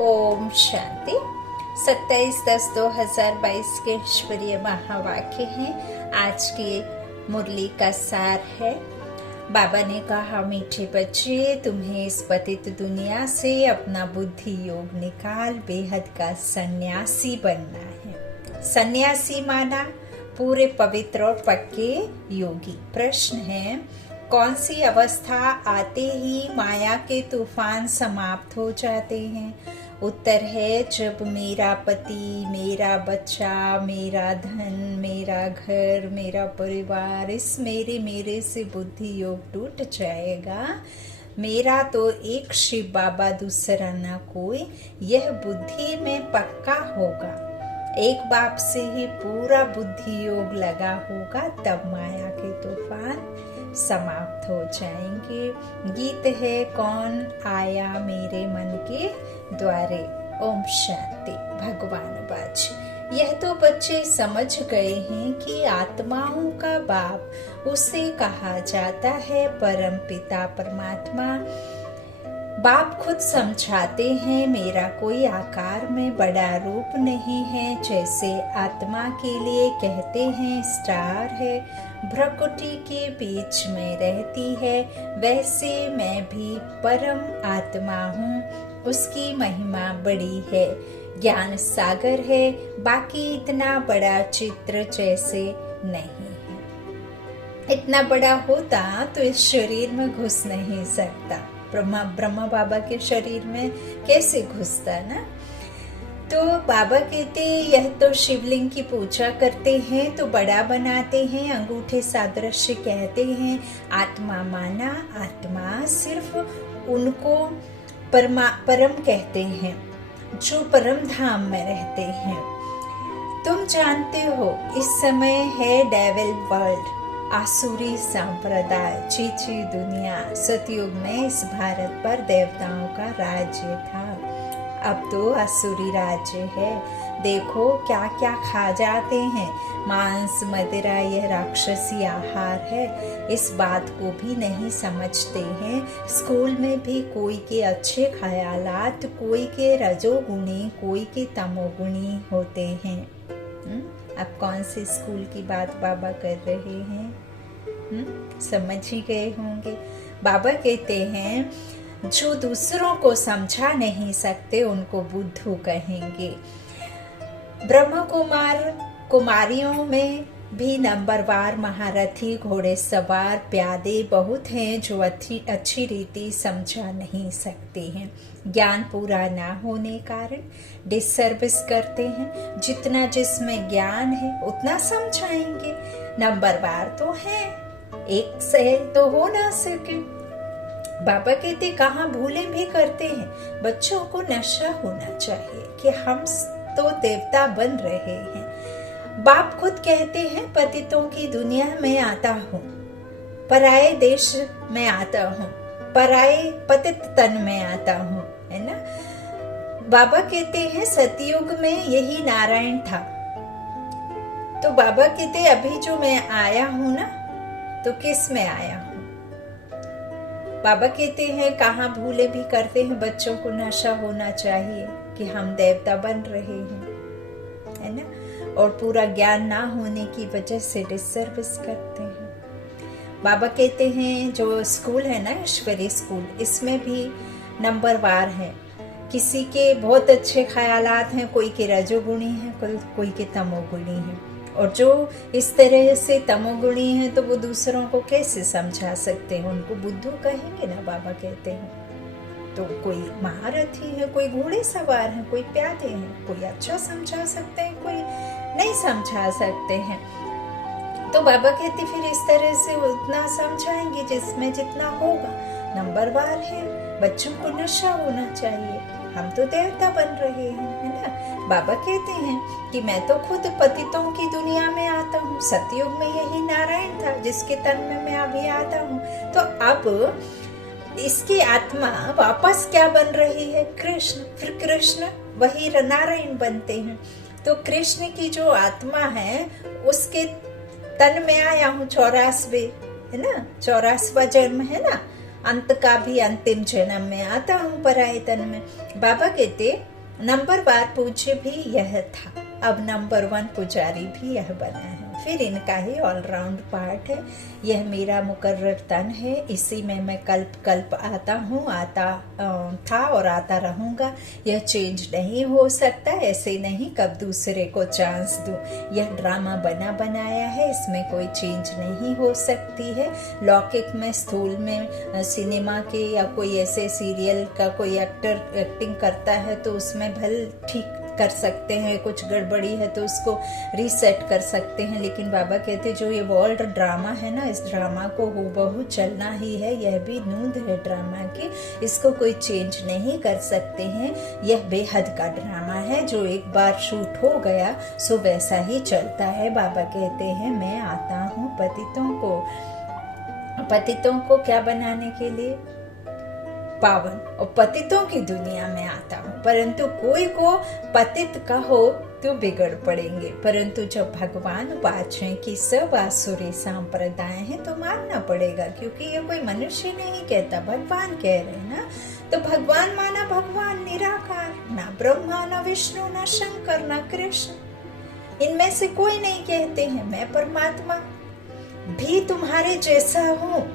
ओम शांति। 27/10/2022 के ईश्वरीय महावाक्य हैं। आज की मुरली का सार है। बाबा ने कहा, मीठे बच्चे, तुम्हें इस पतित दुनिया से अपना बुद्धि योग निकाल बेहद का सन्यासी बनना है। सन्यासी माना पूरे पवित्र और पक्के योगी। प्रश्न है, कौन सी अवस्था आते ही माया के तूफान समाप्त हो जाते हैं? उत्तर है, जब मेरा पति, मेरा बच्चा, मेरा धन, मेरा घर, मेरा परिवार, इस मेरे से बुद्धि योग टूट जाएगा। मेरा तो एक शिव बाबा, दूसरा ना कोई, यह बुद्धि में पक्का होगा। एक बाप से ही पूरा बुद्धि योग लगा होगा, तब माया के तूफान समाप्त हो जाएंगे। गीत है, कौन आया मेरे मन के द्वारे। ओम शांति। भगवान बाज, यह तो बच्चे समझ गए हैं कि आत्माओं का बाप उसे कहा जाता है परम पिता परमात्मा। बाप खुद समझाते हैं, मेरा कोई आकार में बड़ा रूप नहीं है। जैसे आत्मा के लिए कहते हैं स्टार है, भ्रकुटी के बीच में रहती है, वैसे मैं भी परम आत्मा हूँ। उसकी महिमा बड़ी है, ज्ञान सागर है, बाकी इतना बड़ा चित्र जैसे नहीं है। इतना बड़ा होता तो इस शरीर में घुस नहीं सकता। ब्रह्मा बाबा के शरीर में कैसे घुसता ना। तो बाबा कहते, यह तो शिवलिंग की पूजा करते हैं तो बड़ा बनाते हैं, अंगूठे सादृश्य कहते हैं। आत्मा माना आत्मा सिर्फ उनको परम कहते हैं जो परम धाम में रहते हैं। तुम जानते हो, इस समय है डेविल वर्ल्ड, आसुरी संप्रदाय, चीची दुनिया। सतयुग में इस भारत पर देवताओं का राज्य था, अब तो असुरी राज्य है। देखो क्या क्या खा जाते हैं, मांस मदिरा, यह राक्षसी आहार है। इस बात को भी नहीं समझते हैं। स्कूल में भी कोई के अच्छे ख्यालात, कोई के रजोगुणी, कोई के तमोगुणी होते हैं। अब कौन से स्कूल की बात बाबा कर रहे हैं? समझ ही गए होंगे। बाबा कहते हैं, जो दूसरों को समझा नहीं सकते उनको बुद्धू कहेंगे। ब्रह्म कुमारियों में भी नंबरवार महारथी, घोड़े सवार, प्यादे बहुत हैं जो अच्छी रीति समझा नहीं सकते हैं। ज्ञान पूरा ना होने कारण डिसर्विस करते हैं। जितना जिसमें ज्ञान है उतना समझाएंगे। नंबरवार तो है, एक से तो हो ना सके। बाबा कहते, कहाँ भूले भी करते हैं। बच्चों को नशा होना चाहिए कि हम तो देवता बन रहे हैं। बाप खुद कहते हैं, पतितों की दुनिया में आता हूँ, पराये देश में आता हूँ, पराये पतित तन में आता हूँ, है ना। बाबा कहते हैं, सतयुग में यही नारायण था। तो बाबा कहते, अभी जो मैं आया हूँ ना, तो किस में आया हूँ? बाबा कहते हैं, कहाँ भूले भी करते हैं। बच्चों को नशा होना चाहिए कि हम देवता बन रहे हैं, है ना। और पूरा ज्ञान ना होने की वजह से डिसर्विस करते हैं। बाबा कहते हैं, जो स्कूल है ना, ईश्वरीय स्कूल, इसमें भी नंबरवार है। किसी के बहुत अच्छे ख्यालात हैं, कोई के रजोगुणी हैं, कोई के तमोगुणी हैं। और जो इस तरह से तमोगुणी हैं तो वो दूसरों को कैसे समझा सकते हैं? उनको बुद्धू कहेंगे ना, बाबा कहते हैं। तो कोई महारथी है, कोई घोड़े सवार है, कोई प्यादे हैं, कोई अच्छा समझा सकते हैं, कोई नहीं समझा सकते हैं। तो बाबा कहते, फिर इस तरह से उतना समझाएंगे जिसमें जितना होगा। नंबरवार है, बच्चों को नशा होना चाहिए, हम तो देवता बन रहे हैं, है ना। बाबा कहते हैं कि मैं तो खुद पतितों की दुनिया में आता हूँ। सतयुग में यही नारायण था जिसके तन में मैं अभी आता हूँ। तो अब इसकी आत्मा वापस क्या बन रही है? कृष्ण। फिर कृष्ण वही नारायण बनते हैं। तो कृष्ण की जो आत्मा है उसके तन में आया हूँ 84, है ना, 84वां जन्म है ना। अंत का भी अंतिम जन्म में आता हूँ पराये तन में। बाबा कहते नंबर वार पूज्य भी यह था, अब नंबर 1 पुजारी भी यह बना है। फिर इनका ही ऑलराउंड पार्ट है। यह मेरा मुकर्रर तन है, इसी में मैं कल्प कल्प आता हूँ, आता था और आता रहूंगा। यह चेंज नहीं हो सकता, ऐसे नहीं कब दूसरे को चांस दूं। यह ड्रामा बना बनाया है, इसमें कोई चेंज नहीं हो सकती है। लौकिक में, स्थूल में, सिनेमा के या कोई ऐसे सीरियल का कोई एक्टर एक्टिंग करता है तो उसमें भले ठीक कर सकते हैं, कुछ गड़बड़ी है तो उसको रीसेट कर सकते हैं, लेकिन बाबा कहते जो ये वर्ल्ड ड्रामा है ना, इस ड्रामा को हूबहू चलना ही है। यह भी नूंद है ड्रामा की, इसको कोई चेंज नहीं कर सकते हैं। यह बेहद का ड्रामा है, जो एक बार शूट हो गया सो वैसा ही चलता है। बाबा कहते हैं मैं आता हूँ पतितों को क्या बनाने के लिए? पावन और पतितों की दुनिया में आता हूँ। परंतु कोई को पतित कहो तो बिगड़ पड़ेंगे, परंतु जब भगवान बाछे कि सब आसुरी संप्रदाय है तो मानना पड़ेगा, क्योंकि ये कोई मनुष्य नहीं कहता, भगवान कह रहे हैं ना। तो भगवान माना भगवान निराकार, ना ब्रह्मा न विष्णु न शंकर न कृष्ण, इनमें से कोई नहीं कहते हैं मैं परमात्मा भी तुम्हारे जैसा हूँ।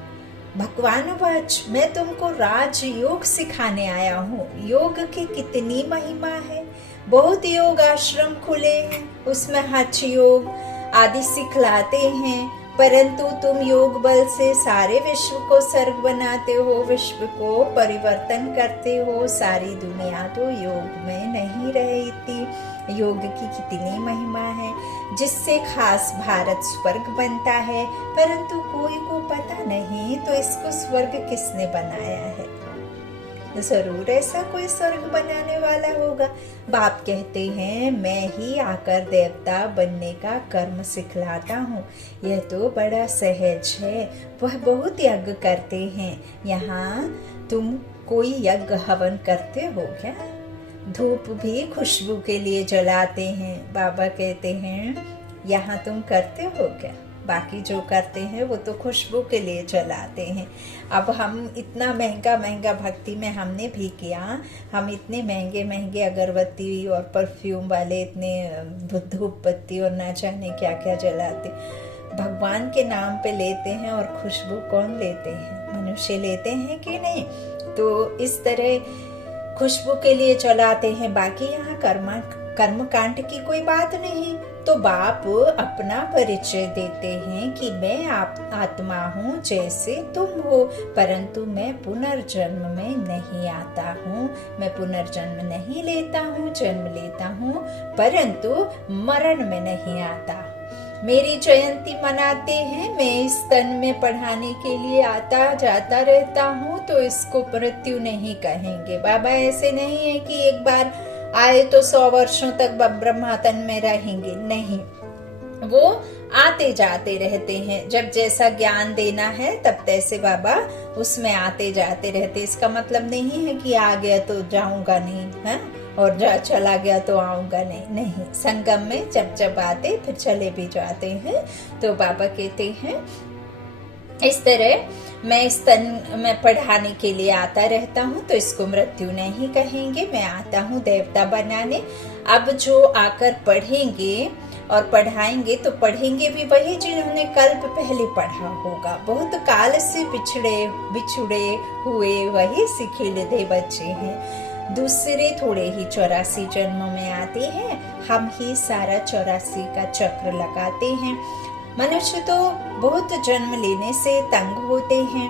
भगवान वाच मैं तुमको राज योग सिखाने आया हूँ। योग की कितनी महिमा है, बहुत योग आश्रम खुले हैं, उसमें हठ योग आदि सिखलाते हैं, परंतु तुम योग बल से सारे विश्व को स्वर्ग बनाते हो, विश्व को परिवर्तन करते हो। सारी दुनिया तो योग में नहीं रहती। योग की कितनी महिमा है, जिससे खास भारत स्वर्ग बनता है, परंतु कोई को पता नहीं तो इसको स्वर्ग किसने बनाया है। जरूर ऐसा कोई स्वर्ग बनाने वाला होगा। बाप कहते हैं मैं ही आकर देवता बनने का कर्म सिखलाता हूँ। यह तो बड़ा सहज है, वह बहुत यज्ञ करते हैं। यहाँ तुम कोई यज्ञ हवन करते हो क्या? धूप भी खुशबू के लिए जलाते हैं। बाबा कहते हैं यहाँ तुम करते हो क्या? बाकी जो करते हैं वो तो खुशबू के लिए जलाते हैं। अब हम इतना महंगा महंगा भक्ति में हमने भी किया, हम इतने महंगे महंगे अगरबत्ती और परफ्यूम वाले इतने धूप बत्ती और ना जाने क्या क्या जलाते, भगवान के नाम पे लेते हैं। और खुशबू कौन लेते हैं? मनुष्य लेते हैं कि नहीं? तो इस तरह खुशबू के लिए जलाते हैं। बाकी यहाँ कर्म कांड की कोई बात नहीं। तो बाप अपना परिचय देते हैं कि मैं आत्मा हूँ जैसे तुम हो, परंतु मैं पुनर्जन्म में नहीं आता हूँ। मैं पुनर्जन्म नहीं लेता हूँ, जन्म लेता हूँ परंतु मरण में नहीं आता। मेरी जयंती मनाते हैं, मैं इस तन में पढ़ाने के लिए आता जाता रहता हूँ, तो इसको मृत्यु नहीं कहेंगे। बाबा ऐसे नहीं है कि एक बार आए तो 100 वर्षों तक ब्रह्मा तन में रहेंगे, नहीं, वो आते जाते रहते हैं। जब जैसा ज्ञान देना है तब तैसे बाबा उसमें आते जाते रहते। इसका मतलब नहीं है कि आ गया तो जाऊंगा नहीं है और चला गया तो आऊंगा नहीं। संगम में जब जब आते फिर चले भी जाते हैं। तो बाबा कहते हैं इस तरह मैं इस तन में पढ़ाने के लिए आता रहता हूँ, तो इसको मृत्यु नहीं कहेंगे। मैं आता हूँ देवता बनाने। अब जो आकर पढ़ेंगे और पढ़ाएंगे तो पढ़ेंगे भी वही जिन्होंने कल्प पहले पढ़ा होगा। बहुत काल से बिछुड़े हुए वही सिखिलधे बच्चे हैं। दूसरे थोड़े ही 84 जन्मों में आते हैं। हम ही सारा 84 का चक्र लगाते हैं। मनुष्य तो बहुत जन्म लेने से तंग होते हैं।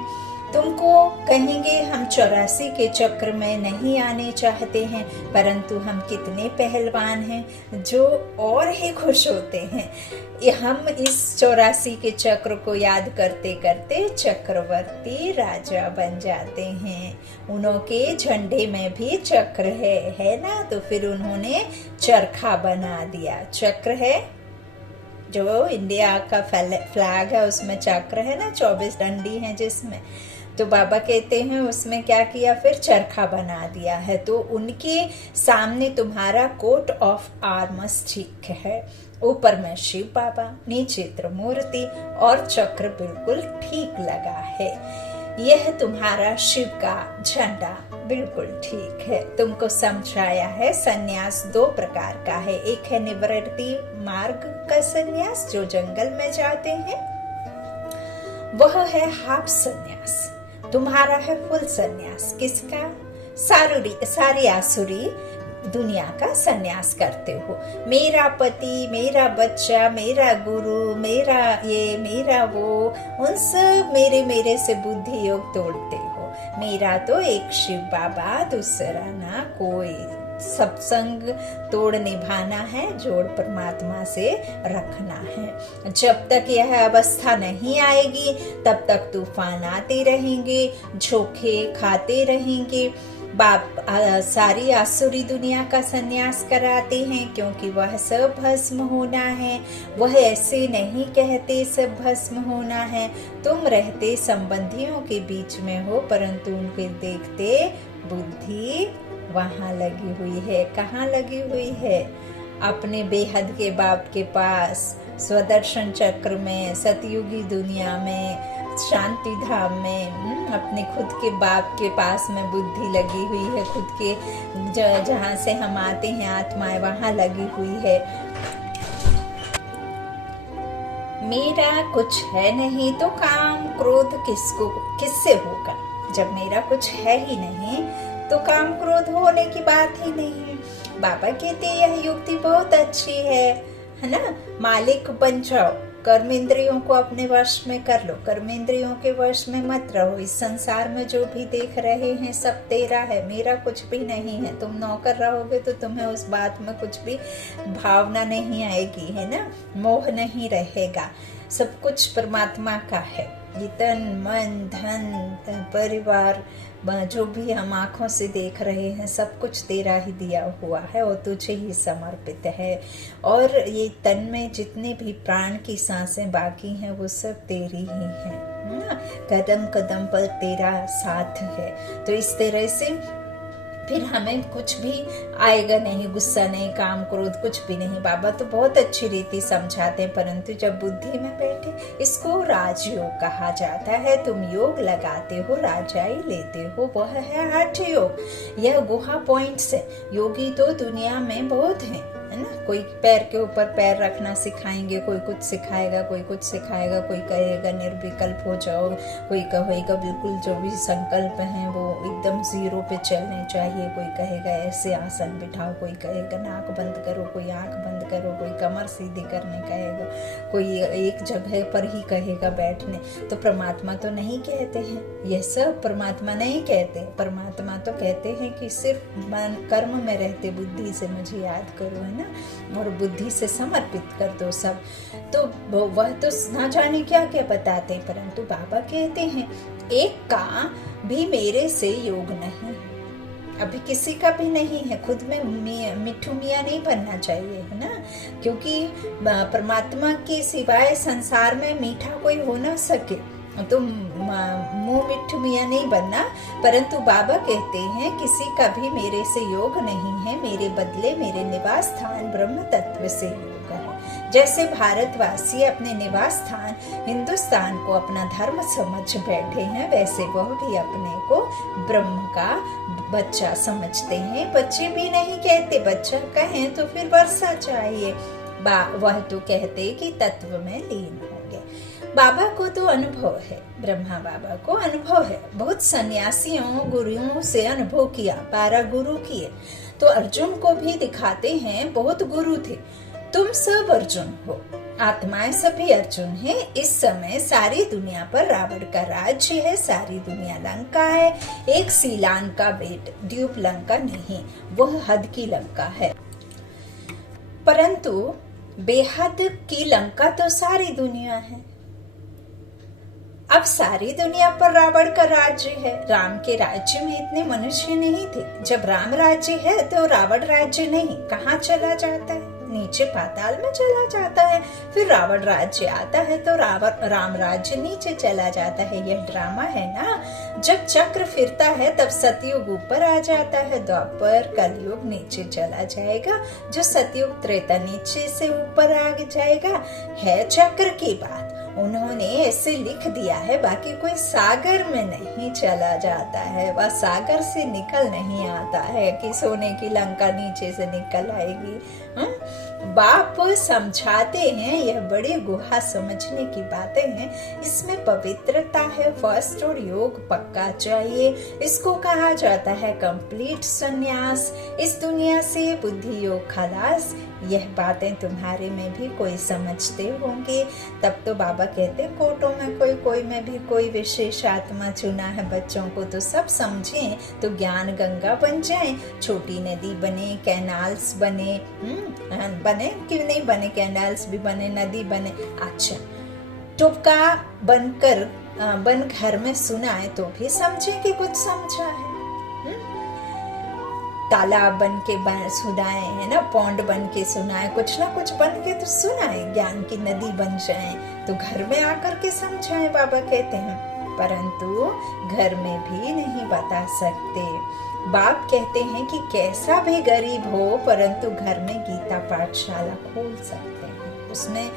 तुमको कहेंगे हम 84 के चक्र में नहीं आने चाहते हैं, परंतु हम कितने पहलवान हैं जो और ही खुश होते हैं। हम इस 84 के चक्र को याद करते करते चक्रवर्ती राजा बन जाते हैं। उनके झंडे में भी चक्र है ना, तो फिर उन्होंने चरखा बना दिया। चक्र है जो इंडिया का फ्लैग है, उसमें चक्र है ना, 24 डंडी है जिसमें। तो बाबा कहते हैं उसमें क्या किया, फिर चरखा बना दिया है। तो उनके सामने तुम्हारा कोट ऑफ आर्मस ठीक है। ऊपर में शिव बाबा, नीचे त्रिमूर्ति और चक्र बिल्कुल ठीक लगा है। यह तुम्हारा शिव का झंडा बिल्कुल ठीक है, तुमको समझाया है। सन्यास दो प्रकार का है, एक है निवृत्ति मार्ग का सन्यास जो जंगल में जाते हैं, वह है हाफ सन्यास। तुम्हारा है फुल सन्यास। किसका? सारी आसुरी दुनिया का सन्यास करते हो। मेरा पति, मेरा बच्चा, मेरा गुरु, मेरा ये, मेरा वो, उन सब मेरे से बुद्धि योग तोड़ते हो। मेरा तो एक शिव बाबा, दूसरा ना कोई। सत्संग तोड़ निभाना है, जोड़ परमात्मा से रखना है। जब तक यह अवस्था नहीं आएगी तब तक तूफान आते रहेंगे, झोंके खाते रहेंगे। बाप सारी आसुरी दुनिया का सन्यास कराते हैं क्योंकि वह सब भस्म होना है। वह ऐसे नहीं कहते सब भस्म होना है। तुम रहते संबंधियों के बीच में हो परंतु उनके देखते बुद्धि वहां लगी हुई है। कहाँ लगी हुई है? अपने बेहद के बाप के पास, स्वदर्शन चक्र में, सतयुगी दुनिया में, शांति धाम में, अपने खुद के बाप के पास में बुद्धि लगी हुई है। खुद के जहाँ से हम आते हैं आत्माएं, वहां लगी हुई है। मेरा कुछ है नहीं तो काम क्रोध किससे होगा? जब मेरा कुछ है ही नहीं तो काम क्रोध होने की बात ही नहीं। बाबा कहते यह युक्ति बहुत अच्छी है ना? मालिक बन जाओ, कर्म इंद्रियों को अपने वश में कर लो, कर्म इंद्रियों के वश में मत रहो। इस संसार में जो भी देख रहे हैं सब तेरा है, मेरा कुछ भी नहीं है। तुम नौकर रहोगे तो तुम्हें उस बात में कुछ भी भावना नहीं आएगी, है ना? मोह नहीं रहेगा। सब कुछ परमात्मा का है। ये तन मन धन परिवार जो भी हम आंखों से देख रहे हैं सब कुछ तेरा ही दिया हुआ है और तुझे ही समर्पित है। और ये तन में जितने भी प्राण की सांसें बाकी हैं वो सब तेरी ही हैं ना? कदम कदम पर तेरा साथ है। तो इस तरह से फिर हमें कुछ भी आएगा नहीं, गुस्सा नहीं, काम क्रोध कुछ भी नहीं। बाबा तो बहुत अच्छी रीति समझाते हैं परंतु जब बुद्धि में बैठे, इसको राजयोग कहा जाता है। तुम योग लगाते हो, राजाई लेते हो, वह है हठ योग। यह गुहा पॉइंट्स है। योगी तो दुनिया में बहुत हैं, है ना? कोई पैर के ऊपर पैर रखना सिखाएंगे, कोई कुछ सिखाएगा, कोई कुछ सिखाएगा, कोई कहेगा निर्विकल्प हो जाओ, कोई कहेगा बिल्कुल जो भी संकल्प है वो एकदम जीरो पे चलने चाहिए, कोई कहेगा ऐसे आसन बिठाओ, कोई कहेगा नाक बंद करो, कोई आंख बंद करो, कोई कमर सीधी करने कहेगा, कोई एक जगह पर ही कहेगा बैठने। तो परमात्मा तो नहीं कहते हैं, यह सब परमात्मा नहीं कहते। परमात्मा तो कहते हैं कि सिर्फ मन कर्म में रहते बुद्धि से मुझे याद करो, है ना? और बुद्धि से समर्पित कर दो सब। तो वह तो ना जाने क्या क्या बताते, परंतु बाबा कहते हैं एक का भी मेरे से योग नहीं, अभी किसी का भी नहीं है। खुद में मिठू मियाँ नहीं बनना चाहिए, है ना? क्योंकि परमात्मा के सिवाय संसार में मीठा कोई हो ना सके। तो मुंह मिठू मियाँ नहीं बनना। परंतु बाबा कहते हैं किसी का भी मेरे से योग नहीं है, मेरे बदले मेरे निवास स्थान ब्रह्म तत्व से योग है। जैसे भारतवासी अपने निवास स्थान हिंदुस्तान को अपना धर्म समझ बैठे हैं, वैसे वह भी अपने को ब्रह्म का बच्चा समझते हैं। बच्चे भी नहीं कहते, बच्चा कहें तो फिर वर्षा चाहिए। वह तो कहते कि तत्व में लीन होंगे। बाबा को तो अनुभव है, ब्रह्मा बाबा को अनुभव है। बहुत सन्यासियों गुरुओं से अनुभव किया, 12 गुरु किए। तो अर्जुन को भी दिखाते हैं बहुत गुरु थे। तुम सब अर्जुन हो, आत्माएं सभी अर्जुन हैं। इस समय सारी दुनिया पर रावण का राज्य है, सारी दुनिया लंका है। एक सी लंका बेट, द्वीप लंका नहीं, वह हद की लंका है। परंतु बेहद की लंका तो सारी दुनिया है। अब सारी दुनिया पर रावण का राज्य है। राम के राज्य में इतने मनुष्य नहीं थे। जब राम राज्य है तो रावण राज्य नहीं, कहाँ चला जाता है? नीचे पाताल में चला जाता है। फिर रावण राज्य आता है तो राम राज्य नीचे चला जाता है। यह ड्रामा है ना। जब चक्र फिरता है तब सतयुग ऊपर आ जाता है, द्वापर कलयुग नीचे चला जाएगा, जो सतयुग त्रेता नीचे से ऊपर आ जाएगा। है चक्र की बात। उन्होंने ऐसे लिख दिया है, बाकी कोई सागर में नहीं चला जाता है, वह सागर से निकल नहीं आता है कि सोने की लंका नीचे से निकल आएगी। बाप समझाते हैं, यह बड़ी गुहा समझने की बातें हैं, इसमें पवित्रता है फर्स्ट और योग पक्का चाहिए। इसको कहा जाता है कंप्लीट संन्यास, इस दुनिया से बुद्धि योग खलास। यह बातें तुम्हारे में भी कोई समझते होंगे। तब तो बाबा कहते कोटों में कोई में भी कोई विशेष आत्मा चुना है बच्चों को, तो सब समझें तो ज्ञान गंगा बन जाए, छोटी नदी बने, कैनाल्स बने, बने क्यों नहीं बने, कैनाल्स भी बने, नदी बने। अच्छा, टुपका बन घर में सुनाए तो भी समझे कि कुछ समझा है। तालाब बन के सुनाए है ना, पौंड बन के सुनाए, कुछ ना कुछ बन के तो सुनाए, ज्ञान की नदी बन जाए तो घर में आकर के समझाए, बाबा कहते हैं। परंतु घर में भी नहीं बता सकते। बाप कहते हैं कि कैसा भी गरीब हो परंतु घर में गीता पाठशाला खोल सकते हैं, उसमें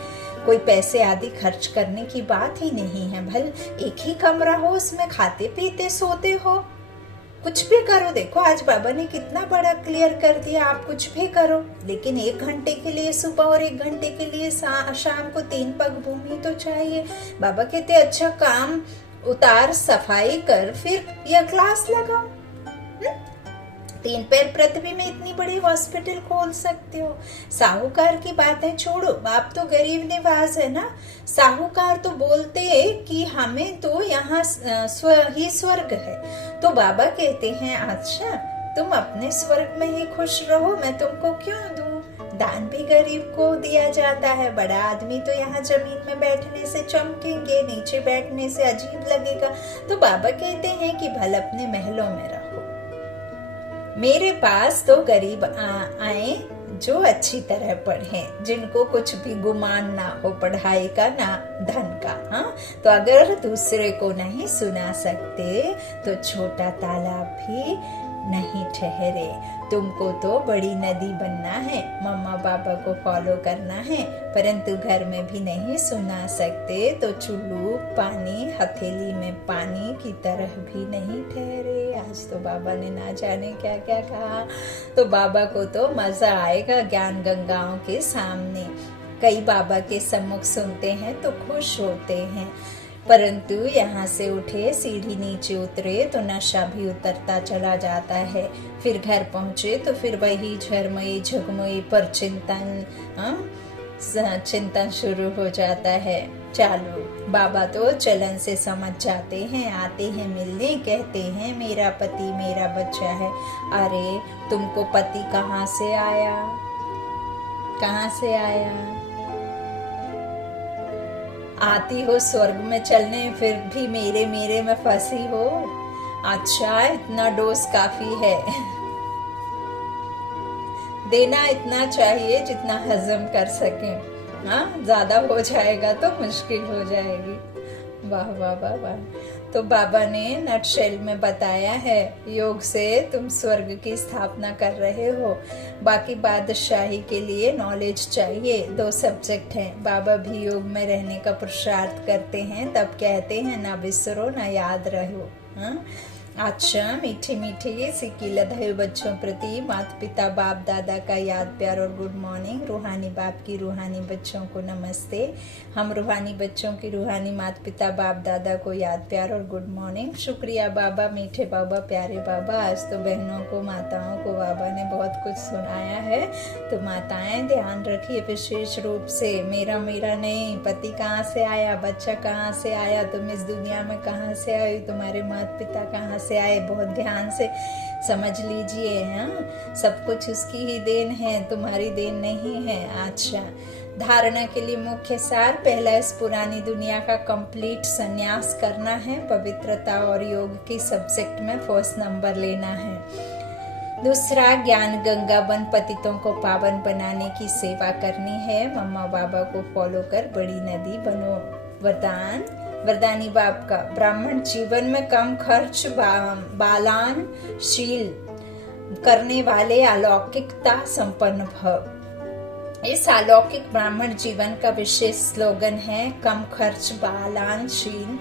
कोई पैसे आदि खर्च करने की बात ही नहीं है। भल एक ही कमरा हो, उसमें खाते पीते सोते हो, कुछ भी करो। देखो आज बाबा ने कितना बड़ा क्लियर कर दिया, आप कुछ भी करो, लेकिन 1 घंटे के लिए सुबह और 1 घंटे के लिए शाम को 3 पग भूमि तो चाहिए। बाबा कहते अच्छा काम उतार, सफाई कर, फिर यह क्लास लगाओ। 3 पैर पृथ्वी में इतनी बड़ी हॉस्पिटल खोल सकते हो। साहूकार की बातें छोड़ो, बाप तो गरीब निवाज है ना। साहूकार तो बोलते हैं कि हमें तो यहाँ ही स्वर्ग है, तो बाबा कहते हैं अच्छा तुम अपने स्वर्ग में ही खुश रहो, मैं तुमको क्यों दूं। दान भी गरीब को दिया जाता है। बड़ा आदमी तो यहाँ जमीन में बैठने से चमकेंगे, नीचे बैठने से अजीब लगेगा। तो बाबा कहते हैं कि भल अपने महलों में रहो। मेरे पास तो गरीब आए जो अच्छी तरह पढ़े, जिनको कुछ भी गुमान ना हो पढ़ाई का ना धन का। हाँ, तो अगर दूसरे को नहीं सुना सकते तो छोटा तालाब भी नहीं ठहरे। तुमको तो बड़ी नदी बनना है, मम्मा पापा को फॉलो करना है, परंतु घर में भी नहीं सुना सकते तो चुल्लू पानी, हथेली में पानी की तरह भी नहीं ठहरे। आज तो बाबा ने ना जाने क्या क्या कहा। तो बाबा को तो मजा आएगा ज्ञान गंगाओं के सामने। कई बाबा के सम्मुख सुनते हैं तो खुश होते हैं, परंतु यहाँ से उठे सीढ़ी नीचे उतरे तो नशा भी उतरता चला जाता है। फिर घर पहुंचे तो फिर वही झरमई झगमई पर चिंतन शुरू हो जाता है। चालू बाबा तो चलन से समझ जाते हैं, आते हैं मिलने, कहते हैं मेरा पति मेरा बच्चा है। अरे तुमको पति कहाँ से आया, कहाँ से आया? आती हो स्वर्ग में चलने, फिर भी मेरे मेरे में फंसी हो। अच्छा इतना डोज काफी है, देना इतना चाहिए जितना हजम कर सके। हाँ, ज्यादा हो जाएगा तो मुश्किल हो जाएगी। वाह वाह वाह वाह। तो बाबा ने नटशेल में बताया है, योग से तुम स्वर्ग की स्थापना कर रहे हो, बाकी बादशाही के लिए नॉलेज चाहिए। 2 सब्जेक्ट हैं। बाबा भी योग में रहने का पुरुषार्थ करते हैं, तब कहते हैं ना बिसरो ना याद रहो। हाँ? अच्छा मीठे मीठे सिक्की लदाए बच्चों प्रति माता पिता बाप दादा का याद प्यार और गुड मॉर्निंग। रूहानी बाप की रूहानी बच्चों को नमस्ते। हम रूहानी बच्चों की रूहानी माता पिता बाप दादा को याद प्यार और गुड मॉर्निंग। शुक्रिया बाबा, मीठे बाबा, प्यारे बाबा। आज तो बहनों को माताओं को बाबा ने बहुत कुछ सुनाया है, तो माताएं ध्यान रखिए विशेष रूप से। मेरा नहीं, पति कहाँ से आया, बच्चा कहाँ से आया, तुम इस दुनिया में कहाँ से आए, तुम्हारे माता पिता कहाँ से आए, बहुत ध्यान से समझ लीजिए। हाँ, सब कुछ उसकी ही देन है, तुम्हारी देन नहीं है। अच्छा, धारणा के लिए मुख्य सार, पहला इस पुरानी दुनिया का कंप्लीट संन्यास करना है, पवित्रता और योग की सब्जेक्ट में 1st नंबर लेना है। दूसरा, ज्ञान गंगा बन पतितों को पावन बनाने की सेवा करनी है, मम्मा बाबा को फॉलो कर बड़ी नदी बनो। वरदानी बाप का, ब्राह्मण जीवन में कम खर्च बालान शील करने वाले अलौकिकता संपन्न भव। इस अलौकिक ब्राह्मण जीवन का विशेष स्लोगन है कम खर्च बालांशीन,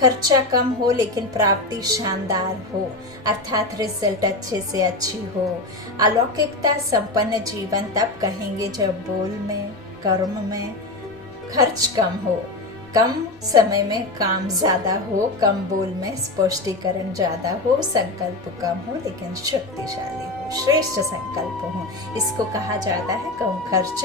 खर्चा कम हो लेकिन प्राप्ति शानदार हो, अर्थात रिजल्ट अच्छे से अच्छी हो। अलौकिकता संपन्न जीवन तब कहेंगे जब बोल में, कर्म में खर्च कम हो, कम समय में काम ज्यादा हो, कम बोल में स्पष्टीकरण ज्यादा हो, संकल्प कम हो लेकिन शक्तिशाली हो, श्रेष्ठ संकल्प हो। इसको कहा जाता है कम खर्च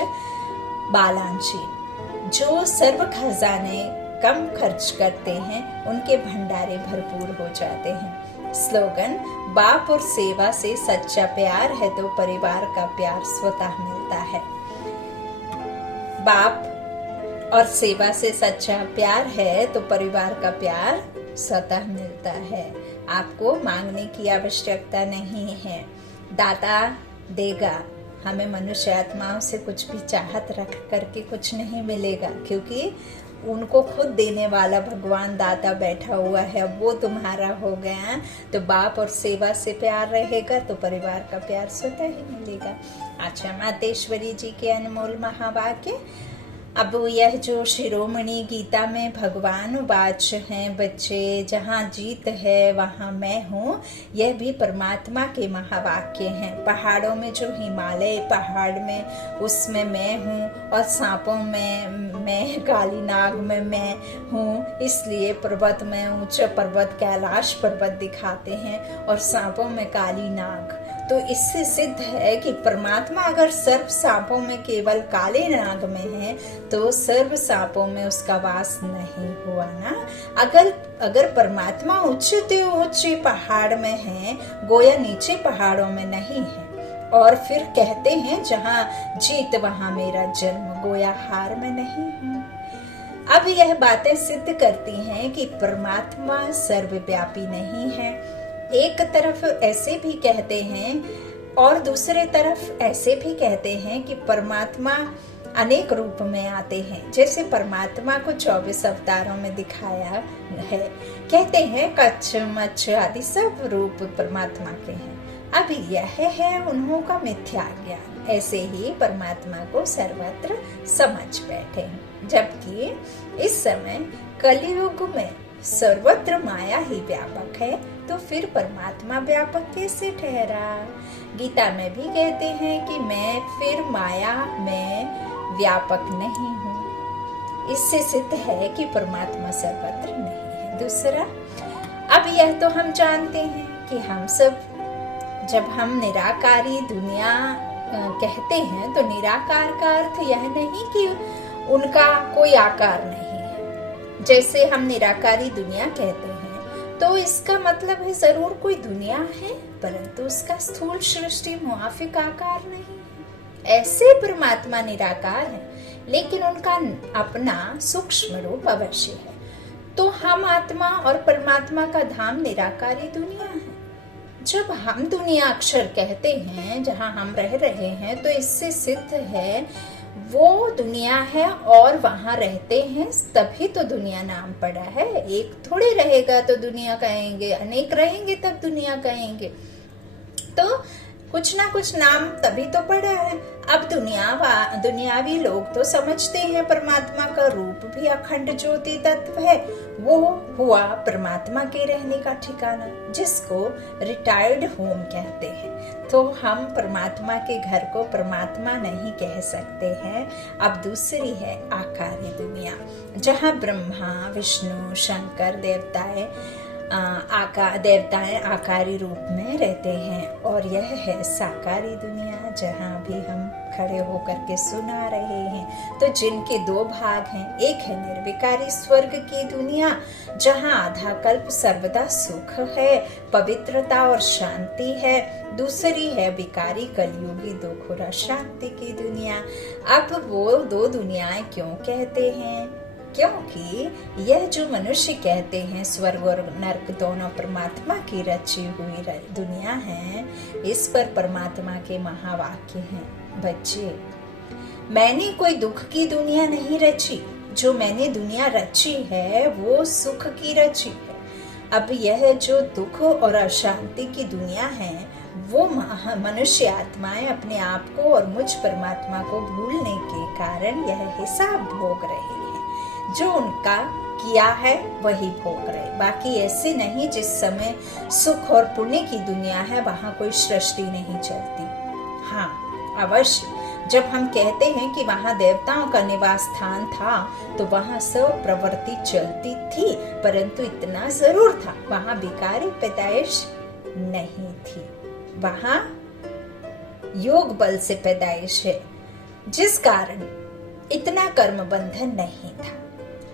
बालांशी। जो सर्व खजाने कम खर्च करते हैं उनके भंडारे भरपूर हो जाते हैं। स्लोगन बाप और सेवा से सच्चा प्यार है तो परिवार का प्यार स्वतः मिलता है। बाप और सेवा से सच्चा प्यार है तो परिवार का प्यार स्वतः मिलता है। आपको मांगने की आवश्यकता नहीं है, दाता देगा। हमें मनुष्य आत्माओं से कुछ भी चाहत रख करके कुछ नहीं मिलेगा, क्योंकि उनको खुद देने वाला भगवान दाता बैठा हुआ है। अब वो तुम्हारा हो गया तो बाप और सेवा से प्यार रहेगा तो परिवार का प्यार स्वतः ही मिलेगा। अच्छा, मातेश्वरी जी के अनमोल महावाक्य। अब यह जो शिरोमणि गीता में भगवान वाच हैं, बच्चे जहाँ जीत है वहाँ मैं हूँ, यह भी परमात्मा के महावाक्य हैं। पहाड़ों में जो हिमालय पहाड़ में उसमें मैं हूँ, और सांपों में मैं, काली नाग में मैं हूँ, इसलिए पर्वत में ऊंचे पर्वत कैलाश पर्वत दिखाते हैं और सांपों में काली नाग। तो इससे सिद्ध है कि परमात्मा अगर सर्व सांपों में केवल काले नाग में है तो सर्व सांपों में उसका वास नहीं हुआ ना। अगर परमात्मा ऊंचे पहाड़ में है, गोया नीचे पहाड़ों में नहीं है। और फिर कहते हैं जहाँ जीत वहाँ मेरा जन्म, गोया हार में नहीं हूँ। अब यह बातें सिद्ध करती हैं कि परमात्मा सर्वव्यापी नहीं है। एक तरफ ऐसे भी कहते हैं और दूसरे तरफ ऐसे भी कहते हैं कि परमात्मा अनेक रूप में आते हैं। जैसे परमात्मा को 24 अवतारों में दिखाया है, कहते हैं कच्छ मच्छ आदि सब रूप परमात्मा के हैं। अब यह है उन्हों का मिथ्या ज्ञान। ऐसे ही परमात्मा को सर्वत्र समझ बैठे हैं, जबकि इस समय कलियुग में सर्वत्र माया ही व्यापक है, तो फिर परमात्मा व्यापक कैसे ठहरा? गीता में भी कहते हैं कि मैं फिर माया में व्यापक नहीं हूँ। इससे सिद्ध है कि परमात्मा सर्वत्र नहीं है। दूसरा, अब यह तो हम जानते हैं कि हम सब जब हम निराकारी दुनिया कहते हैं तो निराकार का अर्थ यह नहीं कि उनका कोई आकार नहीं है। जैसे हम निराकारी दुनिया कहते हैं तो इसका मतलब है जरूर कोई दुनिया है, परंतु उसका स्थूल सृष्टि मुआफिक आकार नहीं है। ऐसे परमात्मा निराकार है, लेकिन उनका अपना सूक्ष्म रूप अवश्य है। तो हम आत्मा और परमात्मा का धाम निराकारी दुनिया है। जब हम दुनिया अक्षर कहते हैं जहाँ हम रह रहे हैं, तो इससे सिद्ध है वो दुनिया है और वहां रहते हैं, तभी तो दुनिया नाम पड़ा है। एक थोड़े रहेगा तो दुनिया कहेंगे, अनेक रहेंगे तब दुनिया कहेंगे। तो कुछ ना कुछ नाम तभी तो पड़ा है। अब दुनियावी लोग तो समझते हैं परमात्मा का रूप भी अखंड ज्योति तत्व है, वो हुआ परमात्मा के रहने का ठिकाना, जिसको रिटायर्ड होम कहते हैं। तो हम परमात्मा के घर को परमात्मा नहीं कह सकते हैं। अब दूसरी है आकारी दुनिया, जहाँ ब्रह्मा विष्णु शंकर देवताएं आकारी रूप में रहते हैं, और यह है साकारी दुनिया, जहाँ भी हम खड़े होकर के सुना रहे हैं। तो जिनके दो भाग हैं, एक है निर्विकारी स्वर्ग की दुनिया, जहाँ आधा कल्प सर्वदा सुख है, पवित्रता और शांति है। दूसरी है विकारी कलयुगी दुख और अशांति की दुनिया। अब वो दो दुनियाएं क्यों कहते हैं? क्योंकि यह जो मनुष्य कहते हैं स्वर्ग और नरक दोनों परमात्मा की रची हुई दुनिया है, इस पर परमात्मा के महावाक्य हैं। बच्चे, मैंने कोई दुख की दुनिया नहीं रची, जो मैंने दुनिया रची है वो सुख की रची है। अब यह जो दुख और अशांति की दुनिया है वो मनुष्य आत्माएं अपने आप को और मुझ परमात्मा को भूलने के कारण यह हिसाब भोग रहे हैं। जो उनका किया है वही भोग रहे। बाकी ऐसे नहीं जिस समय सुख और पुण्य की दुनिया है वहां कोई सृष्टि नहीं चलती। हाँ, अवश्य जब हम कहते हैं कि वहां देवताओं का निवास स्थान था तो वहां सब प्रवृत्ति चलती थी, परंतु इतना जरूर था वहां विकारी पैदाइश नहीं थी। वहां योग बल से पैदाइश है, जिस कारण इतना कर्म बंधन नहीं था।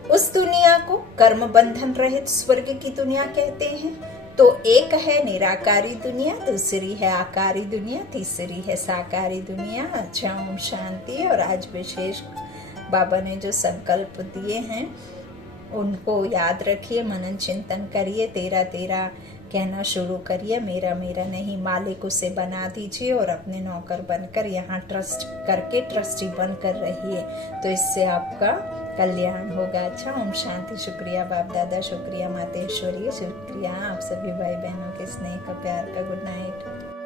उस दुनिया को कर्म बंधन रहित स्वर्ग की दुनिया कहते हैं। तो एक है निराकारी दुनिया, दूसरी है आकारी दुनिया, तीसरी है साकारी दुनिया। अच्छा, ओम शांति। और आज विशेष बाबा ने जो संकल्प दिए हैं उनको याद रखिए, मनन चिंतन करिए, 13 कहना शुरू करिए। मेरा मेरा नहीं, मालिक उसे बना दीजिए और अपने नौकर बनकर यहाँ ट्रस्ट करके ट्रस्टी बनकर रहिए, तो इससे आपका कल्याण होगा। अच्छा, ओम शांति। शुक्रिया बाप दादा, शुक्रिया मातेश्वरी, शुक्रिया आप सभी भाई बहनों के स्नेह का, प्यार का। Good night.